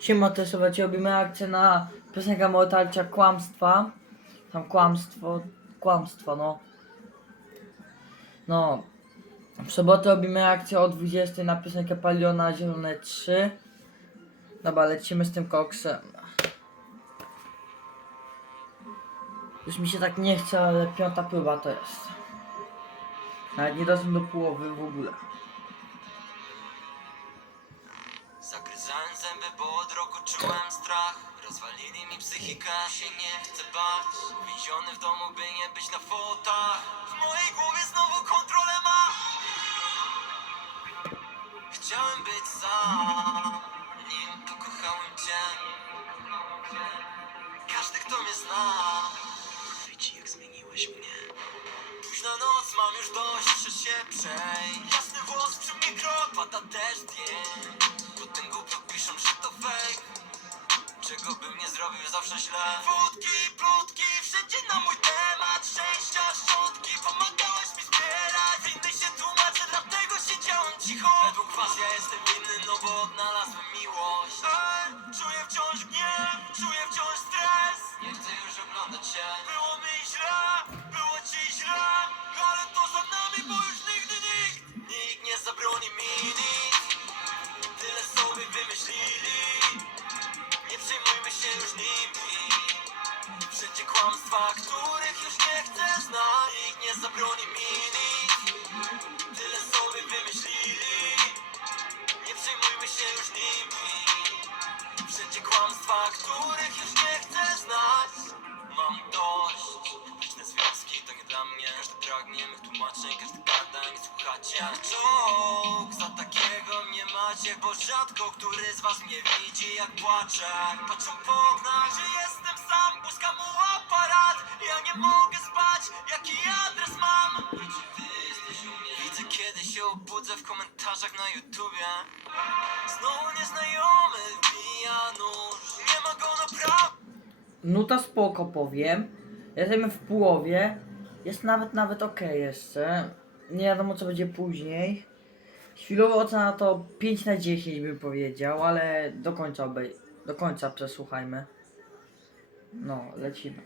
Siema, to słuchajcie, robimy akcję na piosenkę Mortalcia Kłamstwa. Tam kłamstwo, kłamstwo, no. No. W sobotę robimy akcję o 20 na piosenkę Paliona Zielone 3. Dobra, lecimy z tym koksem. Już mi się tak nie chce, ale piąta próba to jest. Nawet nie doszedłem do połowy w ogóle. Zęby, bo od roku czułem strach. Rozwalili mi psychikę, się nie chcę bać. Więziony w domu, by nie być na fotach. W mojej głowie znowu kontrolę ma. Chciałem być sam Nim pokochałem cię. Każdy, kto mnie zna Widzi, jak zmieniłeś mnie. Późna noc, mam już dość, chcę się przejść. Jasny włos, przy mnie krok, pada deszcz diem Potem zrobił zawsze źle. Wódki, plotki, wszędzie na mój temat. Szczęścia, szczotki, pomagałeś mi zbierać. Z innych się tłumaczę, dlatego siedziałem cicho. Według was ja jestem inny, no bo odnalazłem miłość. Czuję wciąż gniew, czuję wciąż stres. Nie chcę już oglądać się. Było mi źle, było ci źle Ale to za nami, bo już nigdy nikt Nikt nie zabroni mi nic. Tyle sobie wymyślili się już kłamstwa, których już nie chcę znać. Nikt nie zabroni mi macie Bo rzadko który z was mnie widzi jak płaczę Patrzą po oknach, że jestem sam Puskam mu aparat, ja nie mogę spać Jaki adres mam? Widzę kiedy się obudzę w komentarzach na YouTubie Znowu nieznajomy wbija nóż Nie ma go naprawdę Nuta spoko powiem. Jesteśmy w połowie. Jest nawet nawet ok jeszcze. Nie wiadomo co będzie później. Chwilowo ocena to 5 na 10 bym powiedział, ale do końca obej do końca przesłuchajmy. No, lecimy.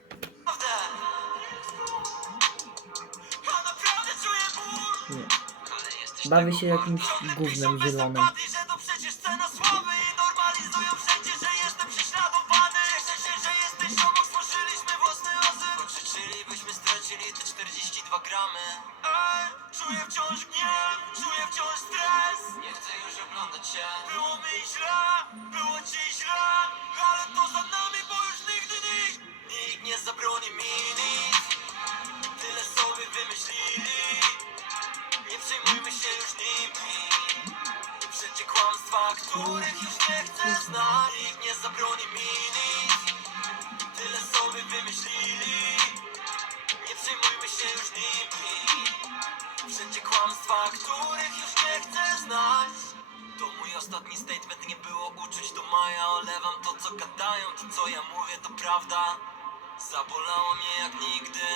Nie. Tego się jakimś gównem zielonym. Pokrzyczylibyśmy, stracili te 42 gramy Ej, czuję wciąż gniew, Było mi źle, było ci źle Ale to za nami, bo już nigdy nikt Nikt nie zabroni mi nic. Tyle sobie wymyślili. Nie przejmujmy się już nimi. Wszędzie kłamstwa, których już nie chcę znać. Nikt nie zabroni mi nic ostatni statement, nie było uczuć do maja Olewam to co gadają, to co ja mówię to prawda. Zabolało mnie jak nigdy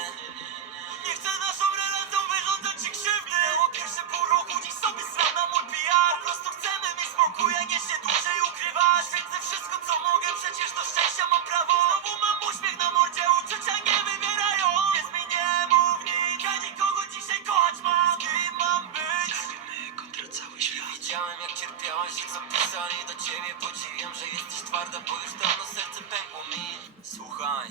Widziałem jak cierpiałaś i co pisali do ciebie. Podziwiam, że jesteś twarda, bo już dawno serce pękło mi. Słuchaj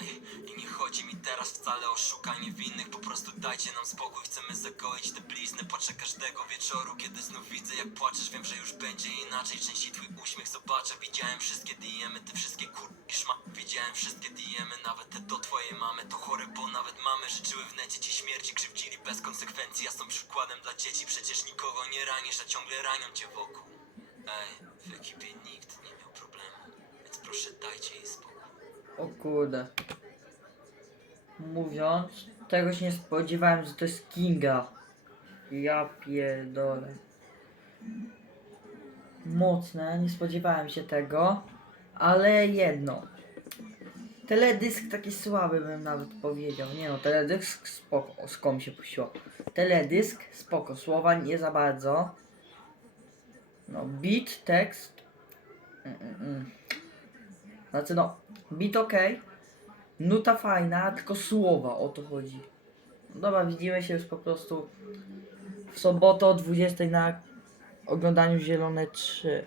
Ej, i nie chodzi mi teraz wcale o szukanie winnych. Po prostu dajcie nam spokój, chcemy zagoić te blizny. Patrzę każdego wieczoru, kiedy znów widzę jak płaczesz. Wiem, że już będzie inaczej, częściej twój uśmiech zobaczę. Widziałem wszystkie diemy, te wszystkie kurki szma Widziałem wszystkie diemy, nawet te do twojej mamy. To chore, bo nawet mamy życzyły w necie ci śmierci. Krzywdzili bez konsekwencji, ja są przykładem dla dzieci. Przecież nikogo nie ranisz, a ciągle ranią cię wokół Ej, w ekipie nikt nie miał problemu Więc proszę dajcie jej spokój O kurde. Mówiąc, tego się nie spodziewałem, że to jest Kinga. Ja pierdolę. Mocne, nie spodziewałem się tego. Ale jedno. Teledysk taki słaby bym nawet powiedział. Nie no, teledysk spoko. Skąd się puściło? Teledysk spoko. Słowa nie za bardzo. No, beat, tekst. Mm. Znaczy no, bit ok, nuta fajna, tylko słowa, o to chodzi. Dobra, widzimy się już po prostu w sobotę o 20 na oglądaniu Zielone 3.